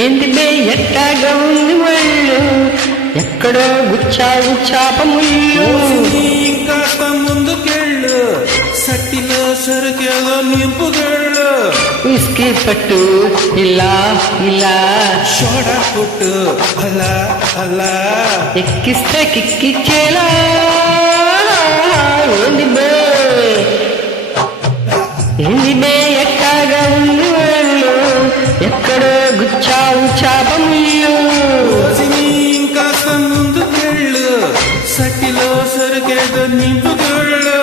ఏంది బే ఎట్టాగా ఉంది వాళ్ళు ఎక్కడో గుచ్చావు చాప ముళ్ళు ఇంకాస్త ముందుకెళ్ళు సట్టిలో సరుకేదో నింపుకెళ్ళు విస్కీ పట్టు ఇలా ఇలా సోడా కొట్టు అలా అలా ఎక్కిస్తే కిక్కిచ్చేలా ఏంది బే ఎట్టాగా ఉంది వాళ్ళు ఎక్కడో గుచ్చావు చాప ముళ్ళు ఇంకాస్త ముందుకెళ్ళు సట్టిలో సరుకేదో నింపుకెళ్ళు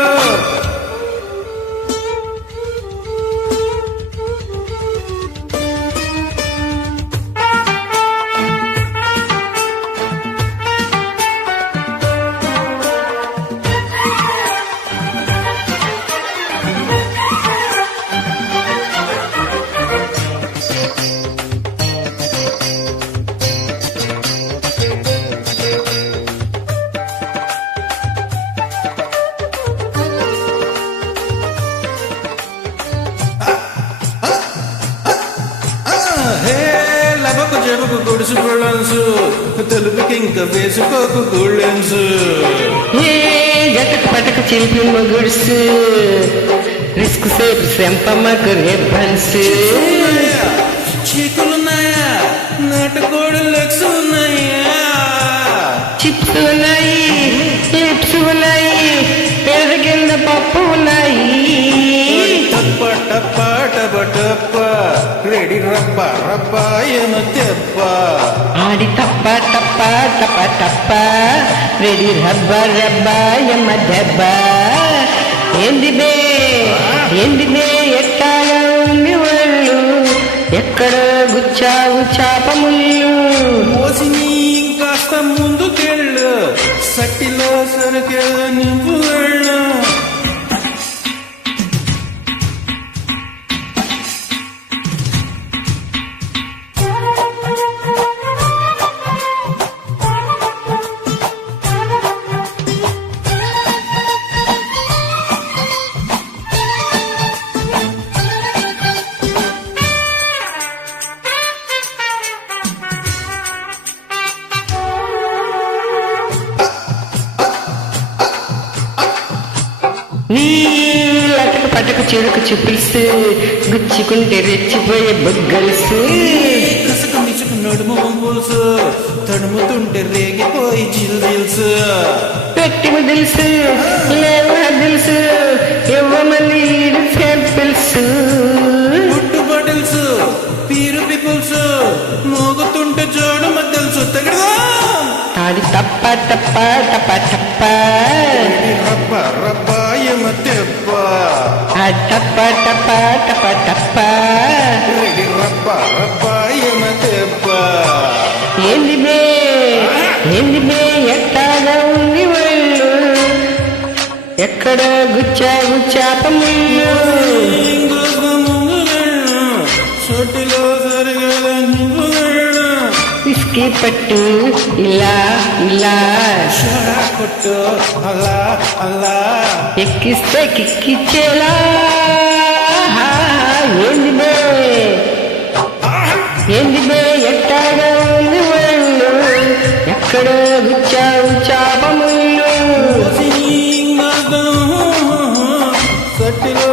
లబకు జబకు గొడుసు గొళ్ళన్సు తెలుపుకి ఇంకా వేసుకోకు గోళ్ళెన్సు జటకు పటకు చిలిపి మొగుడుసు రిస్క్ సేపు సెంపమ్మకు రేపన్సు చీకులున్నాయా నాటుకోడి లెగ్స్ ఉన్నాయా చిప్స్ ఉన్నాయి చిప్స్ ఉన్నాయి పేద కింద పప్పు ఉన్నాయి టప్ప టప్ప టప టప్ప రెడీ రప్ప రప్ప ఏమో తెప్ప ఆడి తప్ప టప్ప టప టప్ప రెడీ రబ్బ రబ్బ ఎమ్మ దెబ్బ ఏంది బే ఎట్టాగా ఉంది వాళ్ళు ఎక్కడో గుచ్చావు చాప ముళ్ళు మోసిని ఇంకాస్త ముందుకెళ్ళు సట్టిలో సరుకేదో నింపు వెళ్ళు నీ లటకు పటకు చెడుకు చూపిల్సు గుచ్చుకుంటే రెచ్చిపోయే బొగ్గలుసు కసకు మిసుకు నడుము వంపుల్సు తడుముతుంటే రేగిపోయి జిల్దిల్సు పెట్టి తెలుసు లేవా తెలుసు ఇవ్వమని తెలుసు పుట్టు బాటిల్స్ పీరు పిపుల్స్ మోగుతుంటే జోడు మద్దెలుసు తగడదా ఆడి తప్ప టప్ప టప టప్ప రబ్బ రబ్బ ఏమ తెప్ప టప్ప టప్ప టప టప్ప రెడీ రబ్బ రబ్బ ఏమ తెప్ప ఏంది బే ఎట్టాగా ఉంది వాళ్ళు ఎక్కడ గుచ్చావు చాప ముళ్ళు ఇంకోసం ముందుకెళ్ళు సొట్టిలో సరిగేదా నింపుకెళ్ళు విస్కీ పట్టు ఇలా ఇలా సోడా కొట్టు అలా అలా ఎక్కిస్తే కిక్కిచ్చేలా ఏంది బే ఎట్టాగా ఉంది వాళ్ళు ఎక్కడో గుచ్చావు చాప ముళ్ళు సట్టిలో